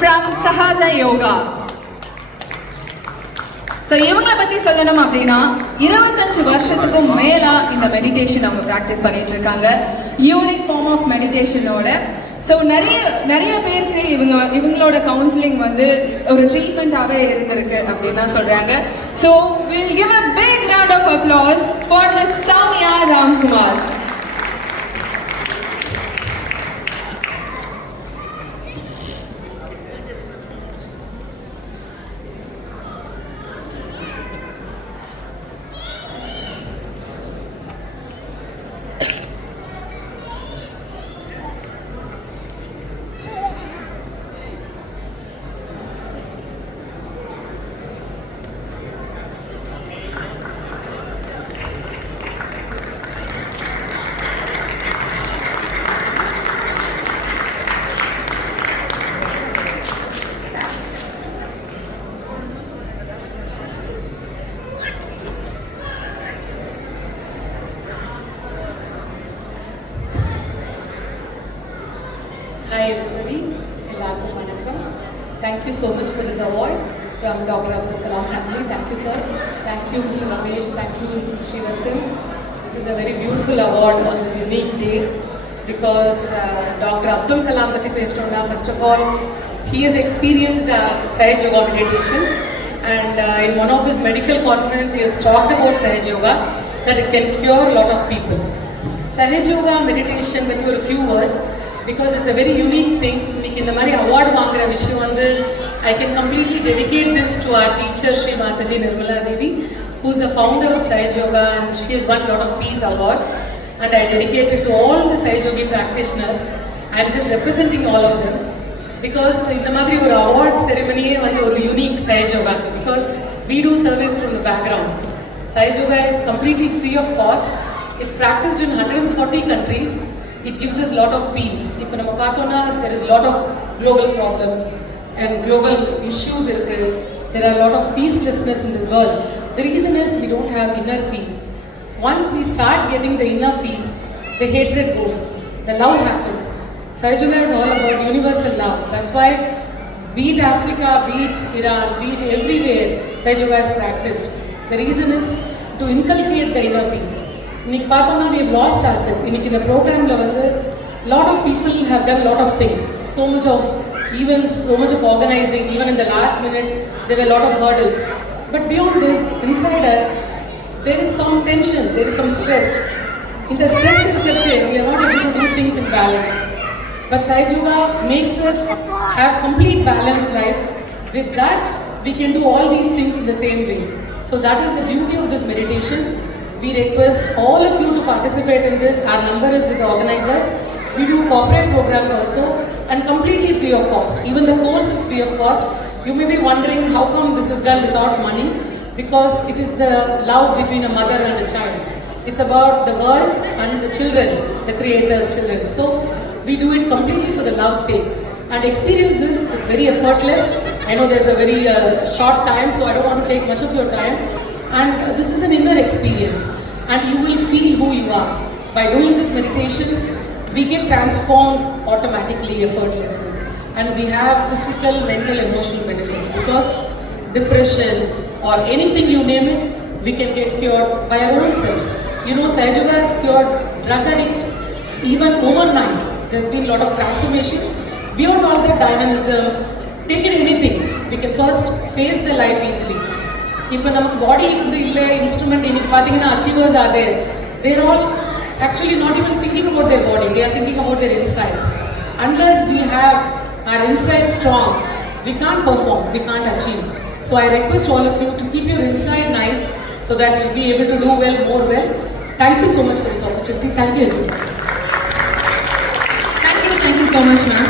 from Sahaja Yoga. So இவங்களை பற்றி சொல்லணும் அப்படின்னா 25 வருஷத்துக்கும் மேலே இந்த மெடிடேஷன் அவங்க ப்ராக்டிஸ் பண்ணிட்டு இருக்காங்க, யூனிக் ஃபார்ம் ஆஃப் மெடிடேஷனோட. ஸோ நிறைய பேருக்கு இவங்களோட கவுன்சிலிங் வந்து ஒரு ட்ரீட்மெண்ட்டாகவே இருந்திருக்கு அப்படின்னு தான் சொல்கிறாங்க. So will give a big round of applause for miss Samiya Ramkumar. Hi everybody, Ellarkum Vanakkam. Thank you so much for this award from Dr. Abdul Kalam family. Thank you sir. Thank you Mr. Ramesh. Thank you Srivatsan. This is a very beautiful award on this unique day because Dr. Abdul Kalam patti pesrona. First of all, he has experienced Sahaj Yoga meditation and in one of his medical conference he has talked about Sahaj Yoga, that it can cure a lot of people. Sahaj Yoga meditation with your few words, because it's a very unique thing. இன்னைக்கு இந்த மாதிரி award வாங்குற விஷயம் வந்து I can completely dedicate this to our teacher Sri Mataji Nirmala Devi, who is the founder of Sahaj Yoga and she has won a lot of peace awards, and I dedicate it to all the Sahaj Yogi practitioners. I am just representing all of them because இந்த மாதிரி ஒரு award ceremony வந்து ஒரு unique Sahaj Yoga, because we do service from the background. Sahaj Yoga is completely free of cost. It's practiced in 140 countries. It gives us a lot of peace. இப்போ நம்ம பார்த்தோம்னா there is a lot of global problems and global issues. There are a lot of peacelessness in this world. The reason is we don't have inner peace. Once we start getting the inner peace, the hatred goes, the love happens. Sahaj Yoga is all about universal love. That's why be it Africa, be it Iran, be it everywhere, Sahaj Yoga is practiced. The reason is to inculcate the inner peace. இன்னைக்கு பார்த்தோம்னா we have lost ourselves. இன்னைக்கு இந்த ப்ரோக்ராமில் வந்து lot of people have done lot of things, so much of events, so much of organizing. Even in the last minute there were a lot of hurdles, but beyond this, inside us there is some tension, there is some stress. In the stress is such a we are not able to do things in balance, but Sahaj Yoga makes us have complete balanced life. With that we can do all these things in the same way. So that is the beauty of this meditation. We request all of you to participate in this. Our number is with the organizers. We do corporate programs also and completely free of cost. Even the course is free of cost. You may be wondering how come this is done without money? Because it is the love between a mother and a child. It's about the world and the children, the creator's children. So we do it completely for the love's sake. And experience this, it's very effortless. I know there's a very short time, so I don't want to take much of your time. And this is an inner experience and you will feel who you are. By doing this meditation, we get transformed automatically, effortlessly. And we have physical, mental, emotional benefits, because depression or anything you name it, we can get cured by our own selves. You know, Sahaj Yoga has cured drug addict even overnight. There's been a lot of transformations. Beyond all that dynamism, take it anything, we can first face the life easily. இப்போ நமக்கு பாடி வந்து இல்லை instrument இன்னைக்கு பார்த்தீங்கன்னா achievers are there all actually not even thinking about their body, they are thinking about their inside. Unless we have our inside strong, we can't perform, we can't achieve. So I request all of you to keep your inside nice so that you be able to do well, more well. Thank you so much for this opportunity. Thank you. Thank you so much, ma'am.